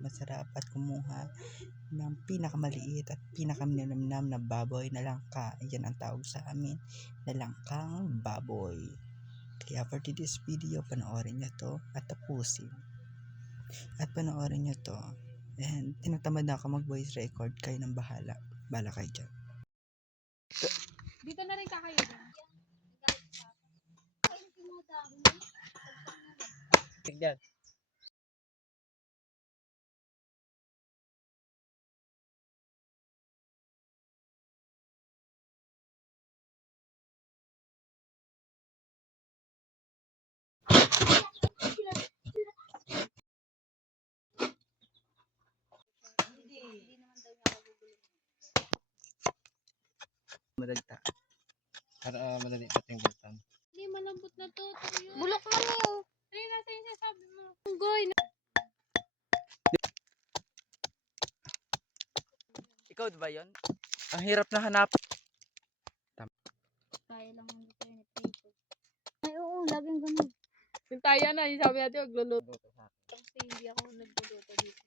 masarap at kumuha ng pinakamaliit at pinakaminamnam na baboy na langka. Yan ang tawag sa amin na langkang baboy. Kaya for today's video, panoorin nyo to at tapusin. At panoorin nyo to. And tinatamad na ako mag voice record, kayo nang bahala. Bala kayo dyan. Dito na rin kakayo dyan. Tignan. Madagta. Para madali patinggitan. Hindi, malambot na to. Bulok na niyo. Ano yung nasa yung sasabi mo? Unggoy. Ikaw ba yun? Ang hirap na hanap. Kaya lang ang dito yung paper. Ay, oo, laging ganun. Yung tayo na, yung sabi natin, magluluto. Kasi hindi ako nagluluto dito.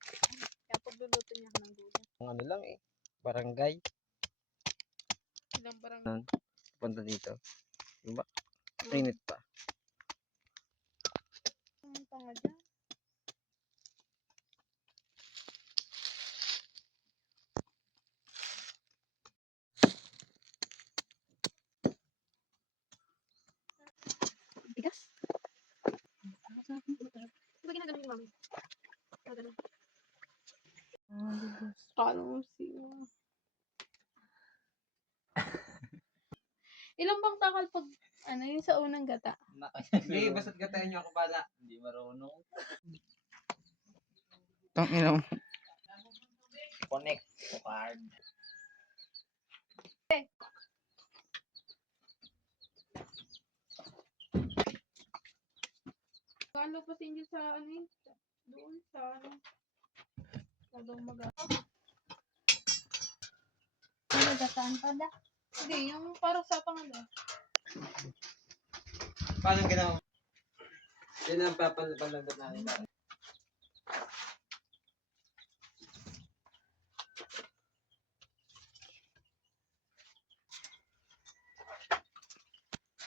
Kaya pagluluto niya ako ng gulay. Ang ano lang eh. Barangay. Ilang barangay. Punta dito. Diba? Init pa. Ang tanga dyan. Bigas? Diba ginagawa ni mami? Gagano. Paano siya? Ilang bang takal pag, ano yung sa unang gata? Hindi, basta't gatayan nyo ako bala. Hindi marunong. Tang ina mo. Connect to card. Ano pa sinyo sa ano yun? Doon sa ano? Sa doon ano gataan pala? Hindi, yung parang sa pangalo. Paano ginawa? Yan ang papalagod natin.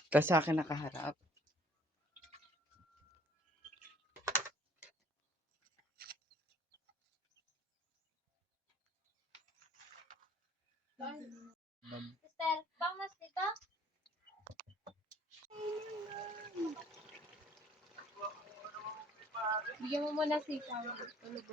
Tapos sa akin nakaharap. Sister, bangas dito? Bigyan mo muna si Pao. Tulog.